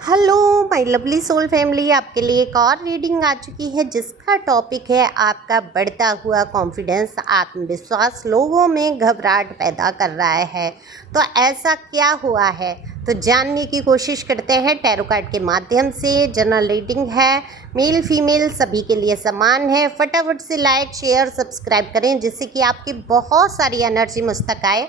Hello my lovely soul family, आपके लिए एक और रीडिंग आ चुकी है जिसका टॉपिक है आपका बढ़ता हुआ कॉन्फिडेंस। आत्मविश्वास लोगों में घबराहट पैदा कर रहा है, तो ऐसा क्या हुआ है तो जानने की कोशिश करते हैं टैरो कार्ड के माध्यम से। जनरल रीडिंग है, मेल फीमेल सभी के लिए समान है। फटाफट से लाइक शेयर सब्सक्राइब करें जिससे कि आपकी बहुत सारी एनर्जी मुझ तक आए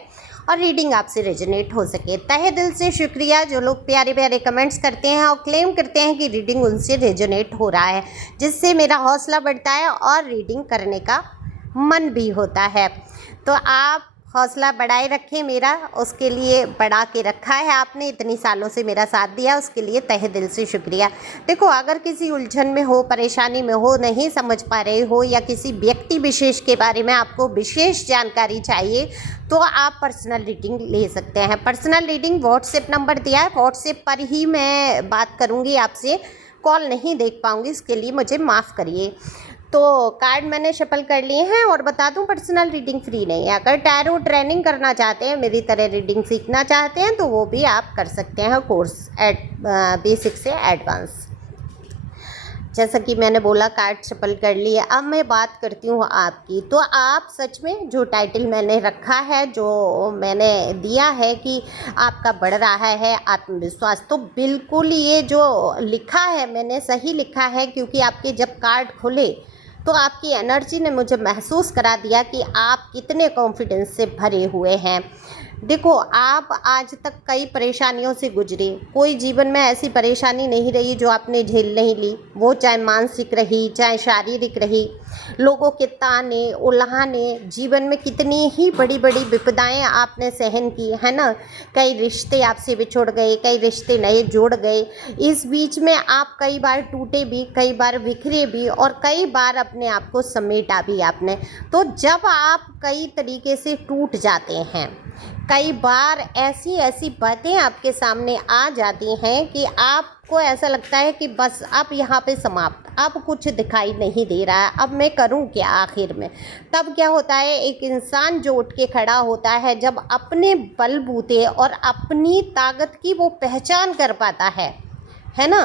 और रीडिंग आपसे रेजोनेट हो सके। तहे दिल से शुक्रिया जो लोग प्यारे प्यारे कमेंट्स करते हैं और क्लेम करते हैं कि रीडिंग उनसे रेजोनेट हो रहा है, जिससे मेरा हौसला बढ़ता है और रीडिंग करने का मन भी होता है। तो आप हौसला बढ़ाए रखें मेरा, उसके लिए बढ़ा के रखा है आपने, इतनी सालों से मेरा साथ दिया, उसके लिए तहे दिल से शुक्रिया। देखो, अगर किसी उलझन में हो, परेशानी में हो, नहीं समझ पा रहे हो या किसी व्यक्ति विशेष के बारे में आपको विशेष जानकारी चाहिए तो आप पर्सनल रीडिंग ले सकते हैं। पर्सनल रीडिंग व्हाट्सएप नंबर दिया है, व्हाट्सएप पर ही मैं बात करूँगी आपसे, कॉल नहीं देख पाऊँगी, इसके लिए मुझे माफ़ करिए। तो कार्ड मैंने शफल कर लिए हैं और बता दूं पर्सनल रीडिंग फ्री नहीं है। अगर टैरो ट्रेनिंग करना चाहते हैं, मेरी तरह रीडिंग सीखना चाहते हैं तो वो भी आप कर सकते हैं कोर्स बेसिक से एडवांस। जैसा कि मैंने बोला, कार्ड शफल कर लिए। अब मैं बात करती हूँ आपकी। तो आप सच में जो टाइटल मैंने रखा है, जो मैंने दिया है कि आपका बढ़ रहा है आत्मविश्वास, तो बिल्कुल ये जो लिखा है मैंने सही लिखा है, क्योंकि आपके जब कार्ड खुले तो आपकी एनर्जी ने मुझे महसूस करा दिया कि आप कितने कॉन्फिडेंस से भरे हुए हैं। देखो, आप आज तक कई परेशानियों से गुजरे, कोई जीवन में ऐसी परेशानी नहीं रही जो आपने झेल नहीं ली, वो चाहे मानसिक रही चाहे शारीरिक रही। लोगों के ताने उल्हाने, जीवन में कितनी ही बड़ी बड़ी विपदाएं आपने सहन की है ना। कई रिश्ते आपसे बिछुड़ गए, कई रिश्ते नए जुड़ गए। इस बीच में आप कई बार टूटे भी, कई बार बिखरे भी और कई बार अपने आप को समेटा भी आपने। तो जब आप कई तरीके से टूट जाते हैं, कई बार ऐसी ऐसी बातें आपके सामने आ जाती हैं कि आपको ऐसा लगता है कि बस अब यहाँ पे समाप्त, अब कुछ दिखाई नहीं दे रहा है, अब मैं करूँ क्या आखिर में। तब क्या होता है, एक इंसान जो उठ के खड़ा होता है, जब अपने बलबूते और अपनी ताकत की वो पहचान कर पाता है ना,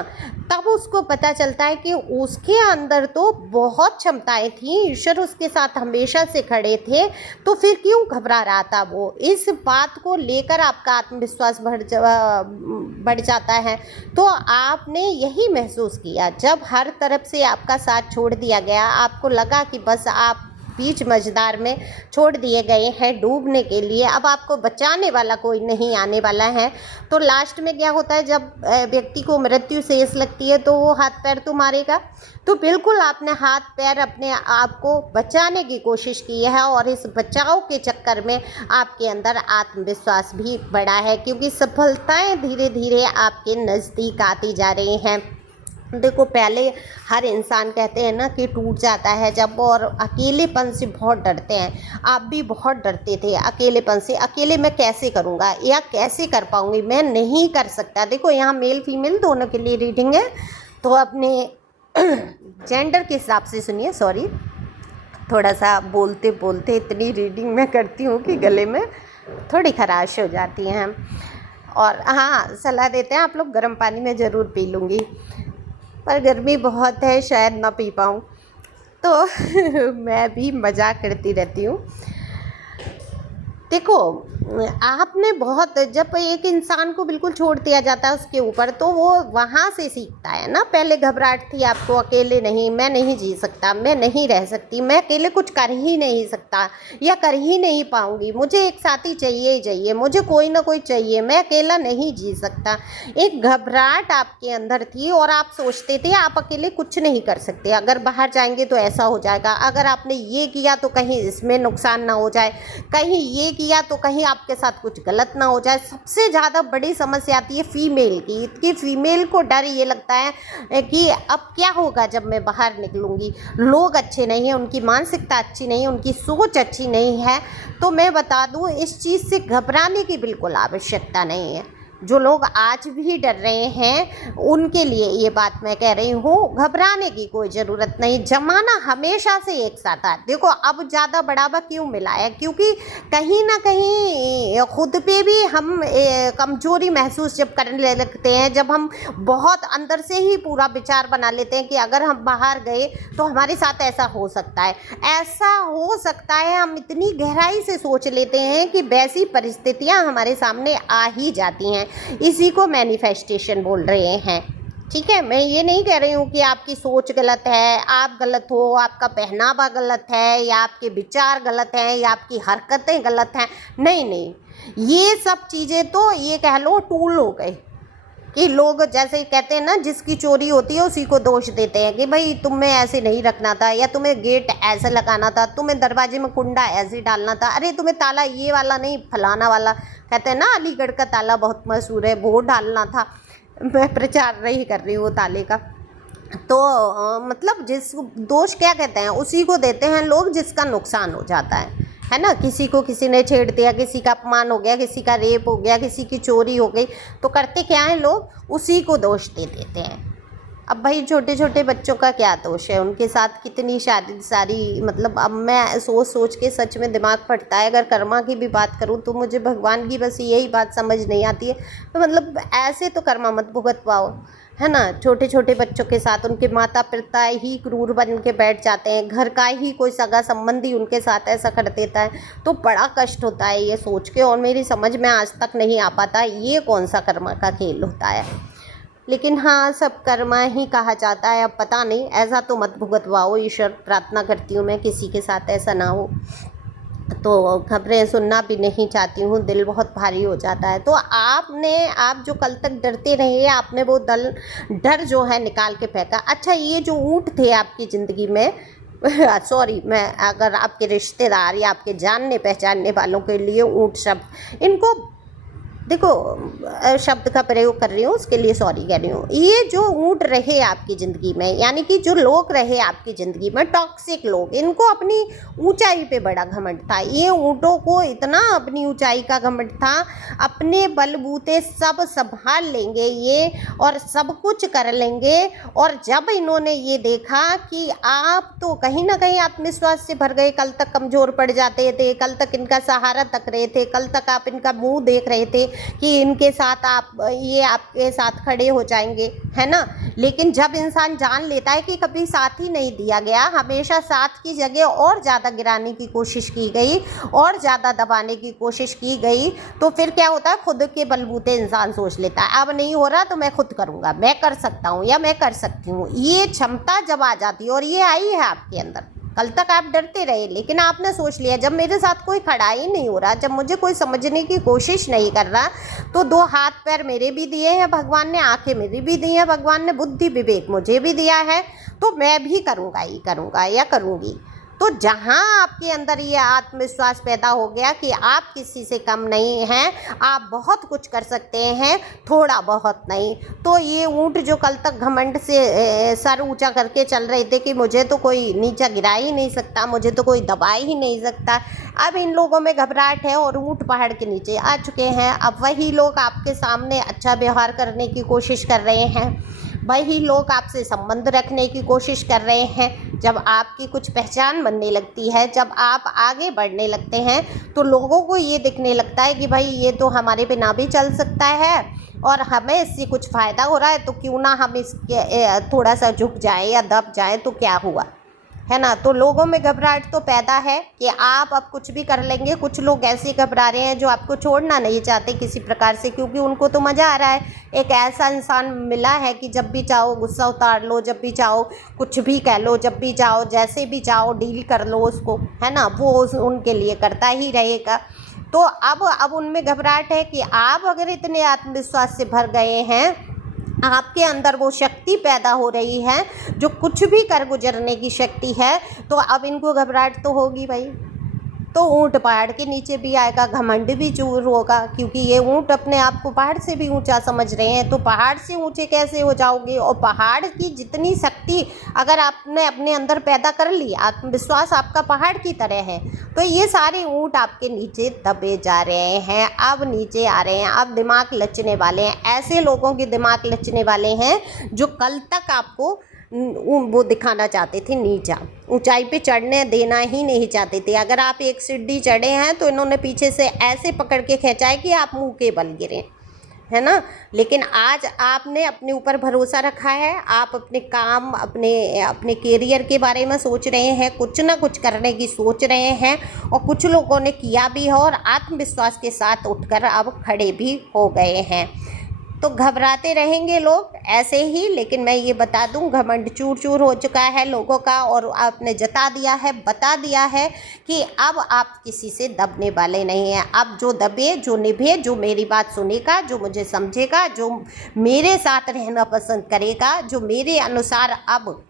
तब उसको पता चलता है कि उसके अंदर तो बहुत क्षमताएं थी, ईश्वर उसके साथ हमेशा से खड़े थे, तो फिर क्यों घबरा रहा था वो। इस बात को लेकर आपका आत्मविश्वास बढ़ जाता है। तो आपने यही महसूस किया जब हर तरफ से आपका साथ छोड़ दिया गया, आपको लगा कि बस आप बीच मझधार में छोड़ दिए गए हैं डूबने के लिए, अब आपको बचाने वाला कोई नहीं आने वाला है। तो लास्ट में क्या होता है, जब व्यक्ति को मृत्यु शेष लगती है तो वो हाथ पैर तो मारेगा। तो बिल्कुल आपने हाथ पैर अपने आप को बचाने की कोशिश की है और इस बचाव के चक्कर में आपके अंदर आत्मविश्वास भी बढ़ा है, क्योंकि सफलताएं धीरे धीरे आपके नज़दीक आती जा रही हैं। देखो, पहले हर इंसान कहते हैं ना कि टूट जाता है जब, और अकेलेपन से बहुत डरते हैं। आप भी बहुत डरते थे अकेलेपन से, अकेले मैं कैसे करूँगा या कैसे कर पाऊँगी, मैं नहीं कर सकता। देखो, यहाँ मेल फीमेल दोनों के लिए रीडिंग है, तो अपने जेंडर के हिसाब से सुनिए। सॉरी, थोड़ा सा बोलते बोलते इतनी रीडिंग मैं करती हूँ कि गले में थोड़ी खराश हो जाती हैं। और हाँ, सलाह देते हैं आप लोग गर्म पानी में ज़रूर पी लूँगी, पर गर्मी बहुत है, शायद ना पी पाऊँ, तो मैं भी मजाक करती रहती हूँ। देखो, आपने बहुत, जब एक इंसान को बिल्कुल छोड़ दिया जाता है उसके ऊपर, तो वो वहाँ से सीखता है ना। पहले घबराहट थी आपको, अकेले नहीं, मैं नहीं जी सकता, मैं नहीं रह सकती, मैं अकेले कुछ कर ही नहीं सकता या कर ही नहीं पाऊँगी, मुझे एक साथी चाहिए ही चाहिए, मुझे कोई ना कोई चाहिए, मैं अकेला नहीं जी सकता। एक घबराहट आपके अंदर थी और आप सोचते थे आप अकेले कुछ नहीं कर सकते, अगर बाहर जाएंगे तो ऐसा हो जाएगा, अगर आपने ये किया तो कहीं इसमें नुकसान ना हो जाए, कहीं ये किया तो कहीं आपके साथ कुछ गलत ना हो जाए। सबसे ज़्यादा बड़ी समस्या आती है फीमेल की, कि फीमेल को डर ये लगता है कि अब क्या होगा जब मैं बाहर निकलूँगी, लोग अच्छे नहीं हैं, उनकी मानसिकता अच्छी नहीं है, उनकी सोच अच्छी नहीं है। तो मैं बता दूँ, इस चीज़ से घबराने की बिल्कुल आवश्यकता नहीं है। जो लोग आज भी डर रहे हैं उनके लिए ये बात मैं कह रही हूँ, घबराने की कोई ज़रूरत नहीं। ज़माना हमेशा से एक सा था। देखो अब ज़्यादा बढ़ावा क्यों मिला है, क्योंकि कहीं ना कहीं खुद पे भी हम कमज़ोरी महसूस जब करने लगते हैं, जब हम बहुत अंदर से ही पूरा विचार बना लेते हैं कि अगर हम बाहर गए तो हमारे साथ ऐसा हो सकता है, ऐसा हो सकता है, हम इतनी गहराई से सोच लेते हैं कि वैसी परिस्थितियां हमारे सामने आ ही जाती हैं। इसी को मैनिफेस्टेशन बोल रहे हैं। ठीक है, मैं ये नहीं कह रही हूँ कि आपकी सोच गलत है, आप गलत हो, आपका पहनावा गलत है, या आपके विचार गलत हैं, या आपकी हरकतें गलत हैं। नहीं नहीं, ये सब चीज़ें तो ये कह लो टूल हो गए कि लोग जैसे कहते हैं ना, जिसकी चोरी होती है उसी को दोष देते हैं कि भाई तुम्हें ऐसे नहीं रखना था, या तुम्हें गेट ऐसे लगाना था, तुम्हें दरवाजे में कुंडा ऐसे डालना था, अरे तुम्हें ताला ये वाला नहीं फलाना वाला, कहते हैं ना अलीगढ़ का ताला बहुत मशहूर है, वो डालना था। मैं प्रचार नहीं कर रही हूँ ताले का। तो मतलब जिस दोष क्या कहते हैं, उसी को देते हैं लोग जिसका नुकसान हो जाता है ना। किसी को किसी ने छेड़ दिया, किसी का अपमान हो गया, किसी का रेप हो गया, किसी की चोरी हो गई, तो करते क्या है लोग, उसी को दोष दे देते हैं। अब भाई छोटे छोटे बच्चों का क्या दोष है, उनके साथ कितनी सारी मतलब अब मैं सोच सोच के सच में दिमाग फटता है। अगर कर्मा की भी बात करूं तो मुझे भगवान की बस यही बात समझ नहीं आती है, तो मतलब ऐसे तो कर्मा मत भुगत पाओ, है ना। छोटे छोटे बच्चों के साथ उनके माता पिता ही क्रूर बन के बैठ जाते हैं, घर का ही कोई सगा संबंधी उनके साथ ऐसा कर देता है, तो बड़ा कष्ट होता है ये सोच के, और मेरी समझ में आज तक नहीं आ पाता ये कौन सा कर्मा का खेल होता है। लेकिन हाँ, सब कर्मा ही कहा जाता है। अब पता नहीं, ऐसा तो मत भुगतवाओ, ईश्वर प्रार्थना करती हूँ मैं किसी के साथ ऐसा ना हो। तो खबरें सुनना भी नहीं चाहती हूँ, दिल बहुत भारी हो जाता है। तो आप जो कल तक डरते रहे, आपने वो डर जो है निकाल के फेंका। अच्छा, ये जो ऊँट थे आपकी ज़िंदगी में सॉरी, मैं अगर आपके रिश्तेदार या आपके जानने पहचानने वालों के लिए ऊँट शब्द, इनको देखो शब्द का प्रयोग कर रही हूँ उसके लिए सॉरी कह रही हूँ। ये जो ऊँट रहे आपकी ज़िंदगी में, यानी कि जो लोग रहे आपकी ज़िंदगी में टॉक्सिक लोग, इनको अपनी ऊंचाई पे बड़ा घमंड था। ये ऊँटों को इतना अपनी ऊंचाई का घमंड था, अपने बलबूते सब संभाल लेंगे ये और सब कुछ कर लेंगे। और जब इन्होंने ये देखा कि आप तो कहीं ना कहीं आत्मविश्वास से भर गए, कल तक कमज़ोर पड़ जाते थे, कल तक इनका सहारा तक रहे थे, कल तक आप इनका मुंह देख रहे थे कि इनके साथ ये आपके साथ खड़े हो जाएंगे, है ना। लेकिन जब इंसान जान लेता है कि कभी साथ ही नहीं दिया गया, हमेशा साथ की जगह और ज़्यादा गिराने की कोशिश की गई और ज़्यादा दबाने की कोशिश की गई, तो फिर क्या होता है, खुद के बलबूते इंसान सोच लेता है अब नहीं हो रहा तो मैं खुद करूँगा, मैं कर सकता हूँ या मैं कर सकती हूँ। ये क्षमता जब आ जाती है, और ये आई है आपके अंदर। कल तक आप डरते रहे, लेकिन आपने सोच लिया जब मेरे साथ कोई खड़ा ही नहीं हो रहा, जब मुझे कोई समझने की कोशिश नहीं कर रहा, तो दो हाथ पैर मेरे भी दिए हैं भगवान ने, आंखें मेरी भी दी हैं भगवान ने, बुद्धि विवेक मुझे भी दिया है, तो मैं भी करूँगा ही करूँगा या करूँगी। तो जहाँ आपके अंदर ये आत्मविश्वास पैदा हो गया कि आप किसी से कम नहीं हैं, आप बहुत कुछ कर सकते हैं, थोड़ा बहुत नहीं, तो ये ऊँट जो कल तक घमंड से सर ऊंचा करके चल रहे थे कि मुझे तो कोई नीचा गिरा ही नहीं सकता, मुझे तो कोई दबा ही नहीं सकता, अब इन लोगों में घबराहट है और ऊँट पहाड़ के नीचे आ चुके हैं। अब वही लोग आपके सामने अच्छा व्यवहार करने की कोशिश कर रहे हैं, वही लोग आपसे संबंध रखने की कोशिश कर रहे हैं। जब आपकी कुछ पहचान बनने लगती है, जब आप आगे बढ़ने लगते हैं, तो लोगों को ये दिखने लगता है कि भाई ये तो हमारे बिना भी चल सकता है और हमें इससे कुछ फ़ायदा हो रहा है, तो क्यों ना हम इसके थोड़ा सा झुक जाएं या दब जाएं, तो क्या हुआ, है ना। तो लोगों में घबराहट तो पैदा है कि आप अब कुछ भी कर लेंगे। कुछ लोग ऐसे घबरा रहे हैं जो आपको छोड़ना नहीं चाहते किसी प्रकार से, क्योंकि उनको तो मज़ा आ रहा है, एक ऐसा इंसान मिला है कि जब भी चाहो गुस्सा उतार लो, जब भी चाहो कुछ भी कह लो, जब भी चाहो जैसे भी चाहो डील कर लो उसको, है ना, वो उनके लिए करता ही रहेगा। तो अब उनमें घबराहट है कि आप अगर इतने आत्मविश्वास से भर गए हैं, आपके अंदर वो शक्ति पैदा हो रही है जो कुछ भी कर गुजरने की शक्ति है, तो अब इनको घबराहट तो होगी भाई। तो ऊँट पहाड़ के नीचे भी आएगा, घमंड भी चूर होगा, क्योंकि ये ऊँट अपने आप को पहाड़ से भी ऊंचा समझ रहे हैं। तो पहाड़ से ऊंचे कैसे हो जाओगे? और पहाड़ की जितनी शक्ति अगर आपने अपने अंदर पैदा कर ली, आत्मविश्वास आपका पहाड़ की तरह है, तो ये सारे ऊँट आपके नीचे दबे जा रहे हैं, अब नीचे आ रहे हैं, अब दिमाग लचने वाले हैं। ऐसे लोगों के दिमाग लचने वाले हैं जो कल तक आपको वो दिखाना चाहते थे नीचा, ऊंचाई पे चढ़ने देना ही नहीं चाहते थे। अगर आप एक सीढ़ी चढ़े हैं तो इन्होंने पीछे से ऐसे पकड़ के खींचा है कि आप मुंह के बल गिरे, है ना। लेकिन आज आपने अपने ऊपर भरोसा रखा है, आप अपने काम, अपने कैरियर के बारे में सोच रहे हैं, कुछ ना कुछ करने की सोच रहे हैं, और कुछ लोगों ने किया भी है और आत्मविश्वास के साथ उठकर अब खड़े भी हो गए हैं। तो घबराते रहेंगे लोग ऐसे ही, लेकिन मैं ये बता दूं, घमंड चूर चूर हो चुका है लोगों का, और आपने जता दिया है, बता दिया है कि अब आप किसी से दबने वाले नहीं हैं। अब जो दबे, जो निभे, जो मेरी बात सुनेगा, जो मुझे समझेगा, जो मेरे साथ रहना पसंद करेगा, जो मेरे अनुसार अब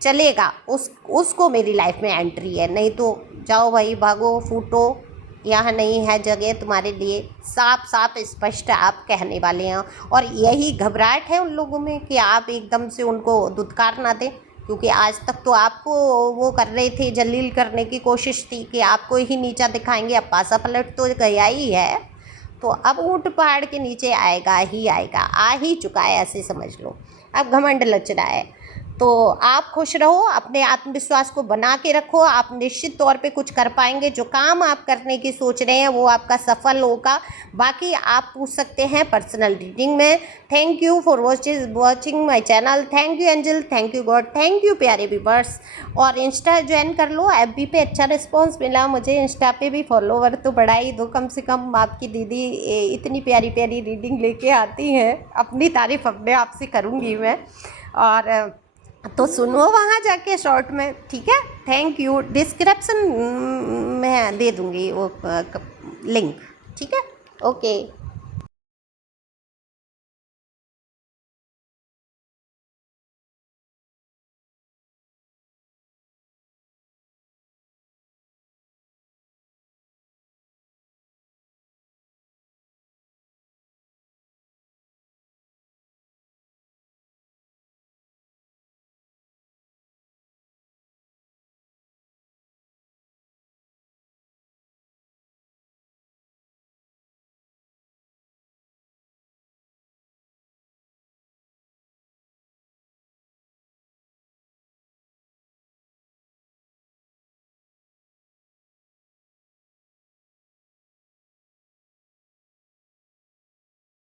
चलेगा, उसको मेरी लाइफ में एंट्री है। नहीं तो जाओ भाई, भागो, फूटो, यहाँ नहीं है जगह तुम्हारे लिए। साफ साफ स्पष्ट आप कहने वाले हैं। और यही घबराहट है उन लोगों में कि आप एकदम से उनको दुत्कार ना दें, क्योंकि आज तक तो आपको वो कर रहे थे, जलील करने की कोशिश थी कि आपको ही नीचा दिखाएंगे। अब पासा पलट तो गया ही है, तो अब ऊँट पहाड़ के नीचे आएगा ही आएगा, आ ही चुका है ऐसे समझ लो। अब घमंड लच रहा है। तो आप खुश रहो, अपने आत्मविश्वास को बना के रखो, आप निश्चित तौर पे कुछ कर पाएंगे। जो काम आप करने की सोच रहे हैं वो आपका सफल होगा। बाकी आप पूछ सकते हैं पर्सनल रीडिंग में। Thank you for watching my channel. Thank you angel, thank you God, thank you प्यारे व्यूअर्स। और इंस्टा ज्वाइन कर लो, एफबी पे अच्छा रिस्पॉन्स मिला मुझे, इंस्टा पे भी फॉलोवर तो बढ़ा ही दो कम से कम। आपकी दीदी इतनी प्यारी प्यारी रीडिंग लेके आती हैं, अपनी तारीफ अपने आप से करूँगी मैं। और तो सुनो वहाँ जाके शॉर्ट में, ठीक है। Thank you. डिस्क्रिप्शन में दे दूँगी वो लिंक, ठीक है। ओके।